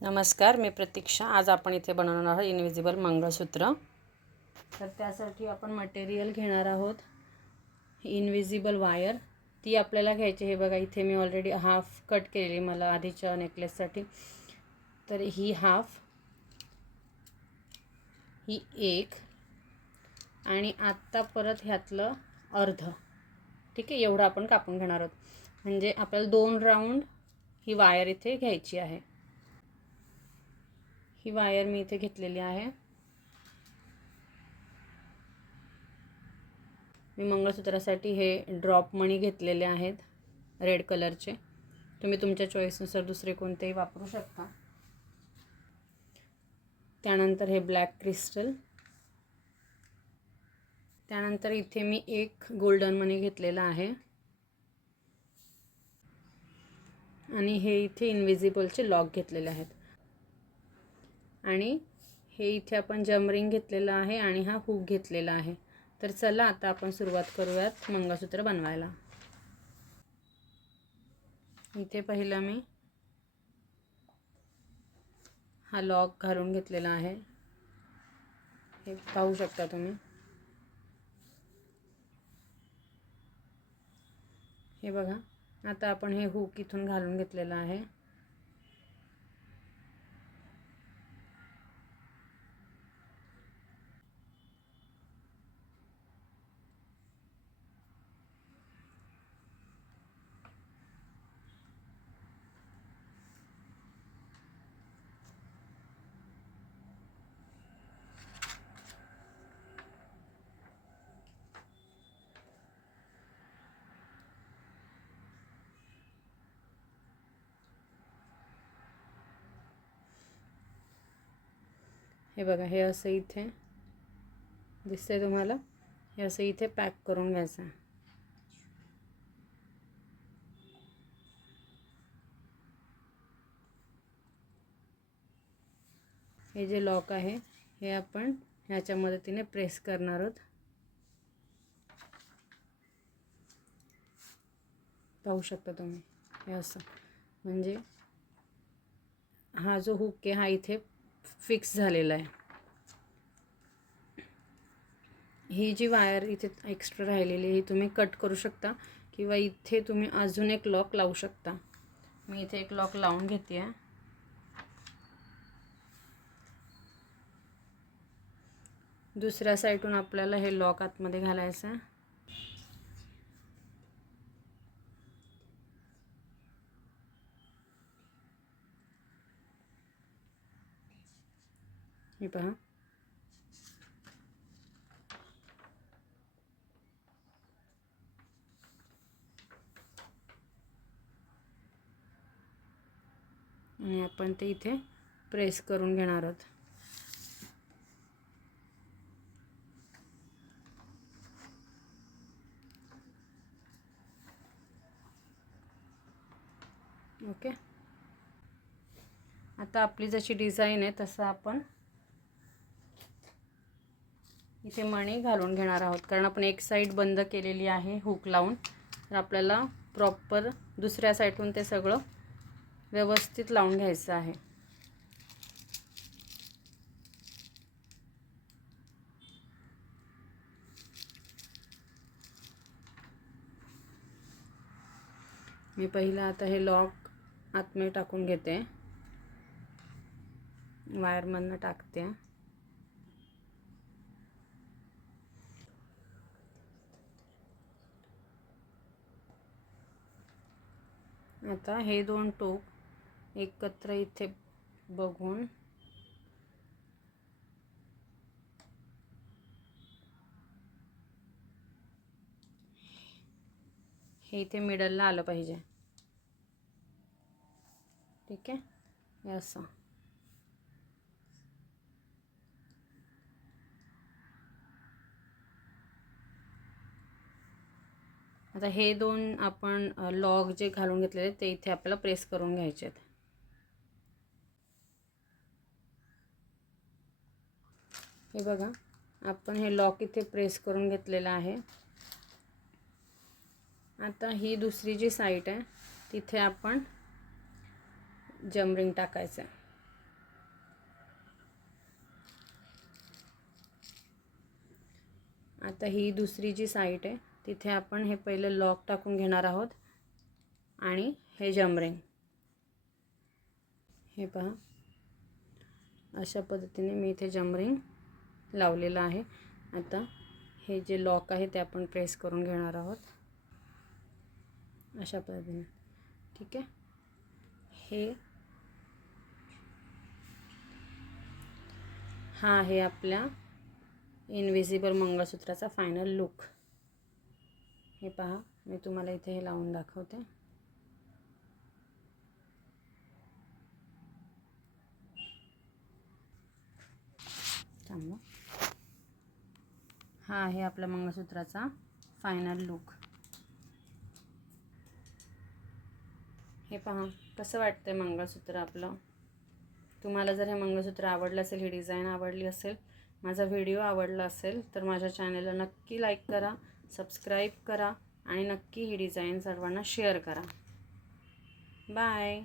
नमस्कार, मी प्रतीक्षा। आज आपण इथे बनवणार आहोत इनविजिबल मंगळसूत्र। तर त्यासाठी आपण मटेरियल घेणार आहोत इनविजिबल वायर। ती आपल्याला घ्यायची। हे बघा, इथे मी ऑलरेडी हाफ कट केलेली मला आधीच्या नेकलेससाठी। तर ही हाफ, ही एक आणि आत्ता परत ह्यातलं अर्ध। ठीक आहे, एवढं आपण कापून घेणार आहोत। म्हणजे आपल्याला 2 राऊंड ही वायर इथे घ्यायची आहे। ही वायर मी इथे घेतलेली आहे। मी मंगळसूत्रासाठी हे ड्रॉप मणी घेतलेले आहेत रेड कलरचे। तुम्ही तुमच्या चॉईसनुसार दुसरे कोणतेही वापरू शकता। त्यानंतर हे ब्लॅक क्रिस्टल। त्यानंतर इथे मी एक गोल्डन मणी घेतलेला आहे आणि हे इथे इनविजिबलचे लॉक घेतलेले आहेत। आणि हे इथे आपण जमरिंग घेतलेला आहे आणि हा हुक घेतलेला आहे। तर चला आता आपण सुरुवात करूयात मंगळसूत्र बनवायला। इथे पहिला मी हा लॉक घालून घेतलेला आहे। हे पाहू शकता तुम्ही। हे बघा, आता आपण हे हुक इथून घालून घेतलेलं आहे। हे बघा, हे असं इथे दिसतंय तुम्हाला। हे असं इथे पॅक करून घ्यायचं। हे जे लॉक आहे हे आपण ह्याच्या मदतीने प्रेस करणार आहोत। पाहू शकता तुम्ही। हे असं, म्हणजे हा जो हुक आहे हा इथे फिक्स झालेला आहे। ही जी वायर इथे एक्स्ट्रा राहिलेली ही तुम्ही कट करू शकता किंवा इथे तुम्ही अजून एक लॉक लावू शकता। मी इथे एक लॉक लावून घेते आहे। दुसऱ्या साईडून आपल्याला हे लॉक आतमध्ये घालायचं आहे। हे पहा, आणि आपण ते इथे प्रेस करून घेणार आहोत। ओके, आता आपली जशी डिझाइन आहे तसं आपण इथे मणी घालून घेणार आहोत। कारण आपण एक साईड बंद केलेली आहे हुक लावून। तर आपल्याला प्रॉपर दुसऱ्या साईडून ते सगळं व्यवस्थित लावून घ्यायचं आहे। मी पहिला आता हे लॉक आतमध्ये टाकून घेते, वायरमधनं टाकते। आता हे 2 टोक एकत्र इथे बघून हे इथे मिडलला आलं पाहिजे। ठीक आहे, हे असं। आता हे 2 आपण लॉक जे घालून घेतलेले ते इथे आपल्याला प्रेस करून घ्यायचे आहेत। हे बघा, आपण हे लॉक इथे प्रेस करून घेतलेलं आहे। आता ही दुसरी जी साईड आहे तिथे आपण जमरिंग टाकायचं आहे। आता ही दुसरी जी साईड आहे तिथे आपण हे पहिले लॉक टाकून घेणार आहोत आणि हे जमरिंग, हे पहा अशा पद्धतीने मी इथे जमरिंग लावलेलं आहे. आता हे जे लॉक आहे ते आपण प्रेस करून घेणार आहोत अशा पद्धतीने. ठीक आहे. हा आहे आपल्या इनविजिबल मंगळसूत्राचा फायनल लुक. हे पहा मी तुम्हाला इथे हे लावून दाखवते. हा आहे आपला मंगळसूत्राचा फायनल लुक. हे पहा कसं वाटतंय मंगळसूत्र आपलं. तुम्हाला जर हे मंगळसूत्र आवडलं असेल, ही डिझाईन आवडली असेल, माझा व्हिडिओ आवडला असेल तर माझ्या चॅनलला नक्की लाईक करा, सबस्क्राईब करा आणि नक्की ही डिझाईन सर्वांना शेअर करा. बाय.